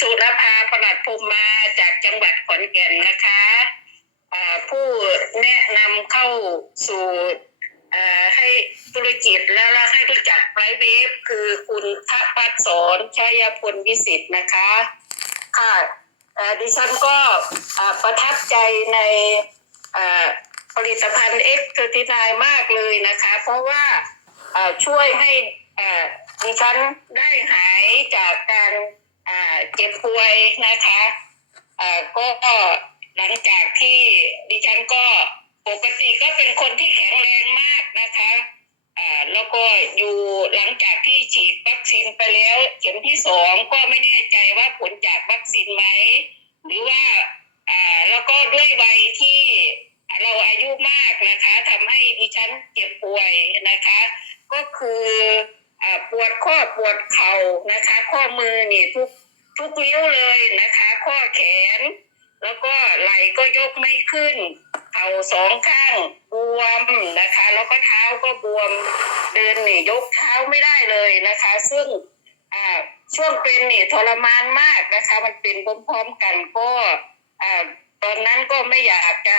สุรภาประหลัดภูมิมาจากจังหวัดขอนแก่นนะคะผู้แนะนำเข้าสู่ให้ธุรกิจแล้วให้รู้จักไรเวฟคือคุณทพัฒสอนชัยพลวิสิทธ์นะคะค่ะดิฉันก็ประทับใจในผลิตภัณฑ์เอ็กซ์เทอร์ตินายมากเลยนะคะ เพราะว่าช่วยให้ดิฉันได้หายจากการ เจ็บป่วยนะคะอ่าก็หลังจากที่ดิฉันก็ปกติก็เป็นคนที่แข็งแรงมากนะคะอ่าแล้วก็อยู่หลังจากที่ฉีดวัคซีนไปแล้ว เข็มที่สองก็ไม่แน่ใจว่าผลจากวัคซีนไหมหรือว่าอ่าแล้วก็ด้วยวัยที่เราอายุมากนะคะทำให้ดิฉันเจ็บป่วยนะคะ ก็คืออ่าปวดข้อ ปวดเข่านะคะ ข้อมือนี่ทุกทุกนิ้วเลยนะคะ ข้อแขน แล้วก็ไหล่ก็ยกไม่ขึ้น เข่าสองข้างบวมนะคะ แล้วก็เท้าก็บวมเดินนี่ยกเท้าไม่ได้เลยนะคะ ซึ่งอ่าช่วงเป็นนี่ทรมานมากนะคะ มันเป็นพร้อมๆกันก็อ่าตอนนั้นก็ไม่อยากจะ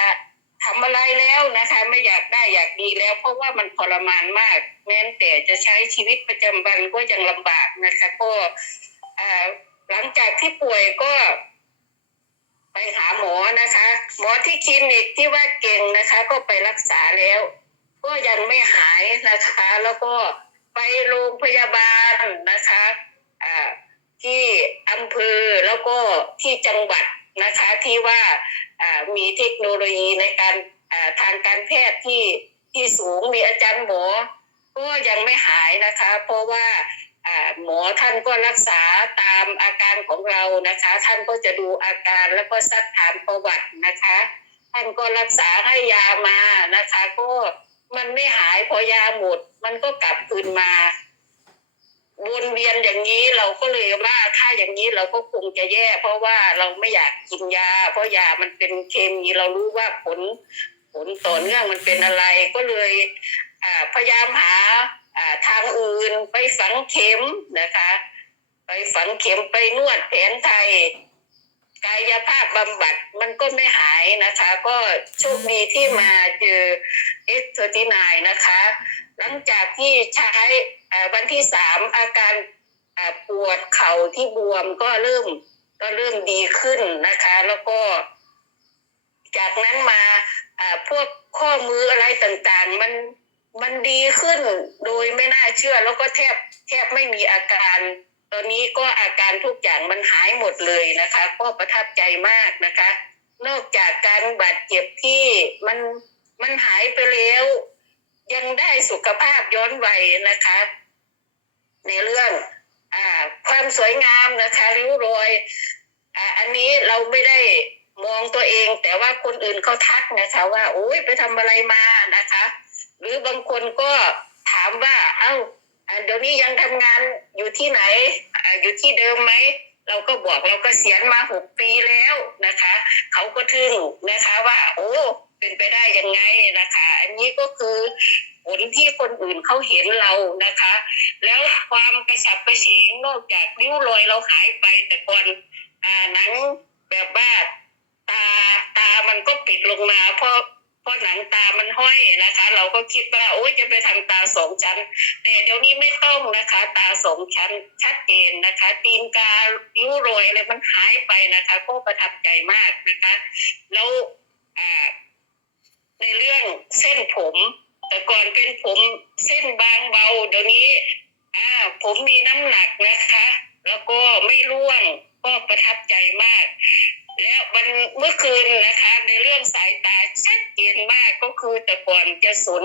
ทำอะไรแล้วนะคะ ไม่อยากได้อยากดีแล้ว เพราะว่ามันทรมานมาก แม้แต่จะใช้ชีวิตประจำวันก็ยังลำบากนะคะ ก็อ่าหลังจากที่ป่วยก็ ไปหาหมอนะคะ หมอที่คลินิกที่ว่าเก่งนะคะ ก็ไปรักษาแล้ว ก็ยังไม่หายนะคะ แล้วก็ไปโรงพยาบาลนะคะอ่าที่อำเภอแล้วก็ที่จังหวัด นะคะที่ว่ามีเทคโนโลยีในการทางการแพทย์ที่ที่สูงมีอาจารย์หมอก็ยังไม่หายนะคะ เพราะว่าหมอท่านก็รักษาตามอาการของเรานะคะ ท่านก็จะดูอาการแล้วก็ซักถามประวัตินะคะ ท่านก็รักษาให้ยามานะคะ ก็มันไม่หายพอยาหมด มันก็กลับคืนมา วนเวียนอย่างนี้เราก็เลยว่าถ้าอย่างนี้เราก็คงจะแย่ เพราะว่าเราไม่อยากกินยา เพราะยามันเป็นเคมีเรารู้ว่าผลผลต่อเนื่องมันเป็นอะไรก็เลยพยายามหาทางอื่นไปฝังเข็มนะคะ ไปฝังเข็มไปนวดแผนไทย กายภาพบำบัดมันก็ไม่หายนะคะ ก็โชคดีที่มาเจอเอ็กซ์ทีนายนะคะ หลังจากที่ใช้อ่าวันที่สามอาการปวดเข่าที่บวมก็เริ่มก็เริ่มดีขึ้นนะคะ แล้วก็ จากนั้นมาอ่าพวกข้อมืออะไรต่างๆ มันมันดีขึ้นโดยไม่น่าเชื่อ แล้วก็แทบแทบไม่มีอาการ ตอนนี้ก็อาการทุกอย่างมันหายหมดเลยนะคะ ก็ประทับใจมากนะคะ นอกจากการบาดเจ็บที่มันมันหายไปแล้ว ยังได้สุขภาพย้อนวัยนะคะ ในเรื่องอ่าความสวยงามนะคะ ริ้วรอยอ่าอันนี้เราไม่ได้มองตัวเอง แต่ว่าคนอื่นเขาทักนะคะว่าโอ้ยไปทำอะไรมานะคะ หรือบางคนก็ถามว่า เอ้าอ่า เดี๋ยวนี้ยังทำงานอยู่ที่ไหนอ่าอยู่ที่เดิมไหมเราก็บอกเราก็เสียณมาหกปีแล้วนะคะ เขาก็ทึ่งนะคะว่า โอ้เป็นไปได้ยังไงนะคะ อันนี้ก็คือผลที่คนอื่นเขาเห็นเรานะคะ แล้วความกระฉับกระเฉงนอกจากริ้วรอยเราหายไปแต่ก่อนอ่าหนังแบบว่าตาตามันก็ปิดลงมาเพราะ ราะหนังตามันห้อยนะคะ เราก็คิดว่าโอ้ยจะไปทำตาสองชั้น แต่เดี๋ยวนี้ไม่ต้องนะคะ ตาสองชั้นชัดเจนนะคะตีนการิ้วรอยอะไรมันหายไปนะคะ ก็ประทับใจมากนะคะ แล้วในเรื่องเส้นผม แต่ก่อนเป็นผมเส้นบางเบา เดี๋ยวนี้อ่าผมมีน้ำหนักนะคะ แล้วก็ไม่ร่วงก็ประทับใจมาก แล้ววันเมื่อคืนนะคะ เรื่องสายตาชัดเจนมากก็คือแต่ก่อนจะสน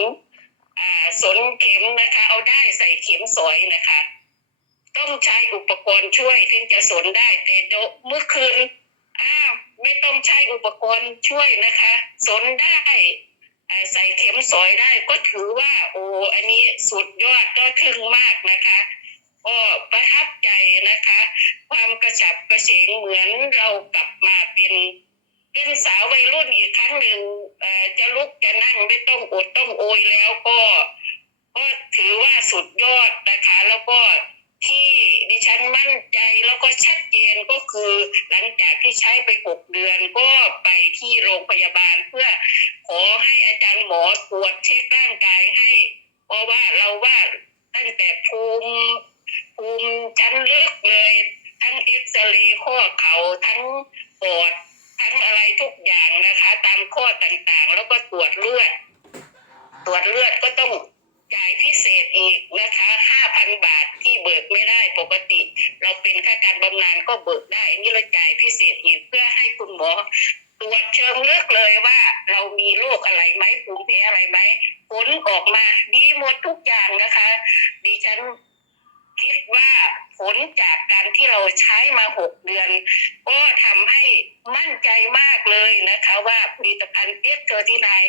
อ่าสนเข็มนะคะ เอาได้ใส่เข็มสอยนะคะ ต้องใช้อุปกรณ์ช่วยถึงจะสนได้แต่เดี๋ยวเมื่อคืนอ้าวไม่ต้องใช้อุปกรณ์ช่วยนะคะ สนได้ใส่เข็มสอยได้ก็ถือว่า โอ้อันนี้สุดยอดก็ครึ่งมากนะคะก็ประทับใจนะคะ ความกระฉับกระเฉงเหมือนเรากลับมาเป็น เป็นสาววัยรุ่นอีกครั้งหนึ่งเอ่อจะลุกจะนั่งไม่ต้องอดต้องโอยแล้วก็ก็ถือว่าสุดยอดนะคะ แล้วก็ที่ดิฉันมั่นใจแล้วก็ชัดเจนก็คือหลังจากที่ใช้ไปหกเดือนก็ไปที่โรงพยาบาลเพื่อขอให้อาจารย์หมอตรวจเช็คร่างกายให้ เพราะว่าเราว่าตั้งแต่ภูมิภูมิชั้นลึกเลย ทั้งเอ็กซเรย์ข้อเข่าทั้งปอด ทั้งอะไรทุกอย่างนะคะ ตามข้อต่างๆ แล้วก็ตรวจเลือด ตรวจเลือดก็ต้องจ่ายพิเศษอีกนะคะห้าพันบาทที่เบิกไม่ได้ปกติ เราเป็นค่าการบำนาญก็เบิกได้ นี่เราจ่ายพิเศษอีกเพื่อให้คุณหมอตรวจเชิงลึกเลยว่า เรามีโรคอะไรไหมภูมิแพ้อะไรไหมผลออกมาดีหมดทุกอย่างนะคะดิฉัน คิดว่าผลจากการที่เราใช้มาหกเดือน ก็ทำให้มั่นใจมากเลยนะคะว่าผลิตภัณฑ์เอสเตอร์ที่นาย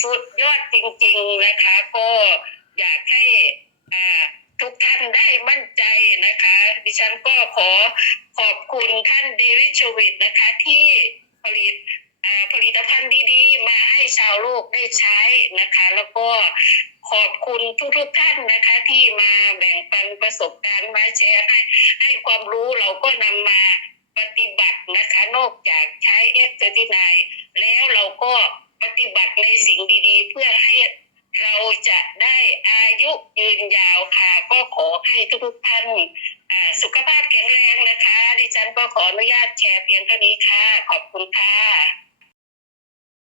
สุดยอดจริง ๆนะคะ ก็อยากให้อ่าทุกท่านได้มั่นใจนะคะ ดิฉันก็ขอขอบคุณท่านเดวิดชวิตนะคะที่ผลิต ผลิตภัณฑ์ดีๆ มาให้ชาวโลกได้ใช้นะคะ แล้วก็ขอบคุณทุกๆท่านนะคะ ที่มาแบ่งปันประสบการณ์มาแชร์ให้ให้ความรู้เราก็นำมาปฏิบัตินะคะ นอกจากใช้เอสเตอร์ที่นายแล้วเราก็ปฏิบัติในสิ่งดีๆ เพื่อให้เราจะได้อายุยืนยาวค่ะ ก็ขอให้ทุกๆท่านอ่าสุขภาพแข็งแรงนะคะ ดิฉันก็ขออนุญาตแชร์เพียงเท่านี้ค่ะ ขอบคุณค่ะ